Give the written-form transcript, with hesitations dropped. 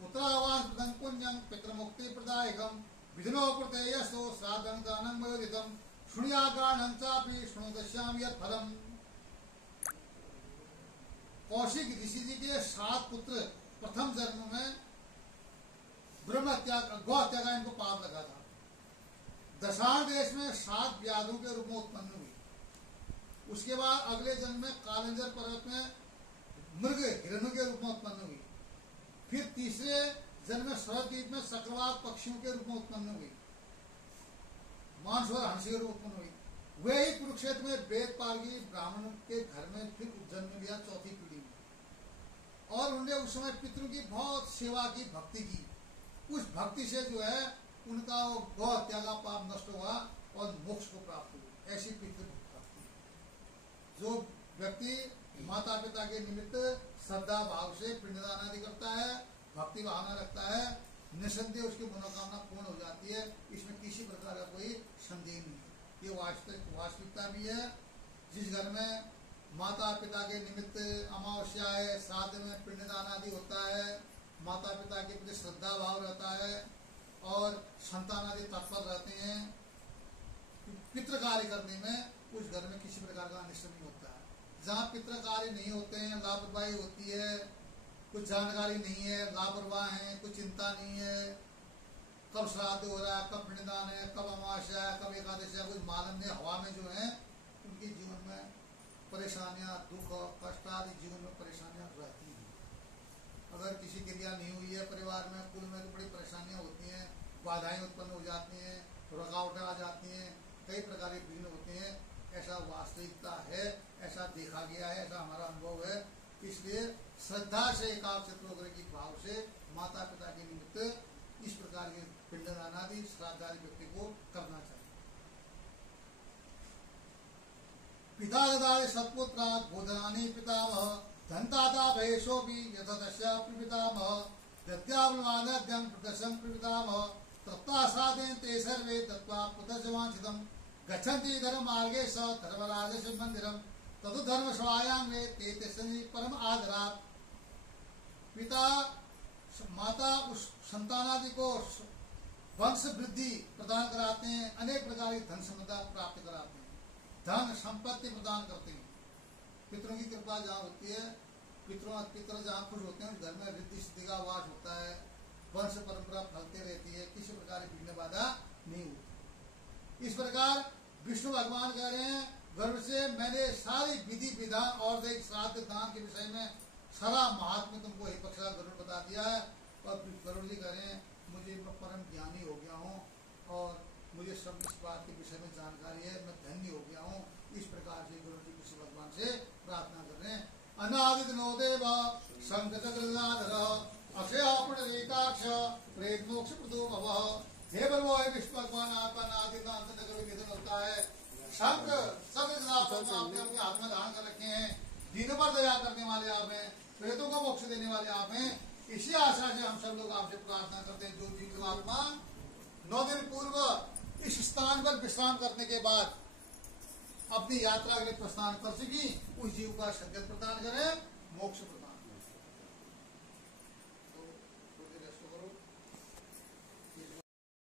पुत्रावास प्रदं पुण्यं पितृमुक्ति प्रदायकं विधिनो प्रत्ययसो श्राद्धं दानं वयोदितं शृणुयागानं चापि शृणुदश्यामि यत् फलम्। कौशिक ऋषि जी के 7 पुत्र प्रथम जन्म में ब्रह्म हत्या गौ हत्या का इनको पाप लगा था। दशाण देश में 7 व्याधों के रूप में उत्पन्न हुई। उसके बाद अगले जन्म में कालिंजर पर्वत में मृग हिरणों के रूप में उत्पन्न हुई। फिर तीसरे जन्म में स्वरद्वीप में चक्रवात पक्षियों के रूप में उत्पन्न हुई। मानसवर हंसी के रूप में उत्पन्न हुई। वे ही कुरुक्षेत्र में वेदपारगी ब्राह्मणों के घर में फिर जन्म लिया 4थी पीढ़ी में। और उन्होंने उस समय पितरों की बहुत सेवा की, भक्ति की। उस भक्ति से जो है उनका वो गौ हत्या का पाप नष्ट हुआ और मोक्ष को प्राप्त हुआ। ऐसी पितृ भक्ति जो व्यक्ति माता पिता के निमित्त श्रद्धा भाव से पिंडदान आदि करता है, भक्ति भावना रखता है, निसंदेह उसकी मनोकामना पूर्ण हो जाती है। इसमें किसी प्रकार का कोई संदेह नहीं है। ये वास्तविकता भी है। जिस घर में माता पिता के निमित्त अमावस्या है, श्राद्ध में पिंडदान आदि होता है, माता पिता के प्रति श्रद्धा भाव रहता है और संतान आदि तत्पर रहते हैं, पितृ कार्य करने में उस घर में किसी प्रकार का अनिष्ट नहीं होता है। जहाँ पितृ कार्य नहीं होते हैं, लापरवाही होती है, कुछ जानकारी नहीं है, लापरवाह है, कुछ चिंता नहीं है, कब श्राद्ध हो रहा है, कब पिंडदान है, कब अमावस्या है, कब एकादशी है, कुछ मालूम नहीं, हवा में जो है उनके जीवन में परेशानियां, दुख, कष्ट आदि जीवन में परेशानियां रहती हैं। अगर किसी क्रिया नहीं हुई है परिवार में, कुल में तो बड़ी परेशानियां होती हैं, बाधाएं उत्पन्न हो जाती हैं, रुकावटें आ जाती हैं, कई प्रकार के विघ्न होते हैं। ऐसा वास्तविकता है, ऐसा देखा गया है, ऐसा हमारा अनुभव है। इसलिए श्रद्धा से एकाग्रचित्त होकर के भाव से माता पिता के निमित्त इस प्रकार के पिंडदान आदि श्राद्ध आदि व्यक्ति को करना चाहिए। पिता ददाति सत्पुत्रा भोजनानि पितामह धनदाता भयेशो भी यथदस्या पितामह दत्यावलवादद्यं प्रदर्शं पितामह तत्तासादेन ते सर्वे तत्वा पुत्रजवांचितं गच्छन्ति धर्ममार्गे स धर्मराजस्य मंदिरं तदु धर्मसभायां वे ते तस्मै परम आदरात्। पिता माता उस संतानादि को वंश वृद्धि प्रदान कराते हैं, अनेक प्रकार की धन संपदा प्राप्त कराते हैं, धन संपत्ति प्रदान करते हैं। पितरों की कृपा जहाँ होती है, पितर जहाँ खुश होते हैं, घर में रिद्धि सिद्धि का वास होता है, वंश परंपरा फलती रहती है, किसी प्रकार की विघ्न बाधा नहीं होती। इस प्रकार विष्णु भगवान कह रहे हैं, गर्भ से मैंने सारी विधि विधान और श्राद्ध दान के विषय में सारा महात्म्य तुमको हे पक्षा गरुड़ बता दिया है। और गरुड़ जी कह रहे हैं, मुझे परम ज्ञानी हो गया हूँ और मुझे सब इस बात के विषय में जानकारी है, मैं धन्य हो गया हूँ। इस प्रकार से गरुड़ जी विष्णु भगवान से प्रार्थना कर रहे हैं। अनादित नो देव संकटगदाधर अक्षयापुण्यरेकाक्ष प्रेत मोक्ष प्रदो भवः। हे प्रभु हे विष्णु भगवान आपका नादिदांत नगर निधन होता है। शंख सभी आपने अपने हाथ में धारण कर रखे हैं। दीनों पर दया करने वाले आप हैं, प्रेतों को मोक्ष देने वाले आप हैं। इसी आशा से हम सब लोग आपसे प्रार्थना करते हैं, जो जीव आत्मा 9 दिन पूर्व इस स्थान पर विश्राम करने के बाद अपनी यात्रा के लिए प्रस्थान कर सकी, उस जीव का सद्गति प्रदान करें, मोक्ष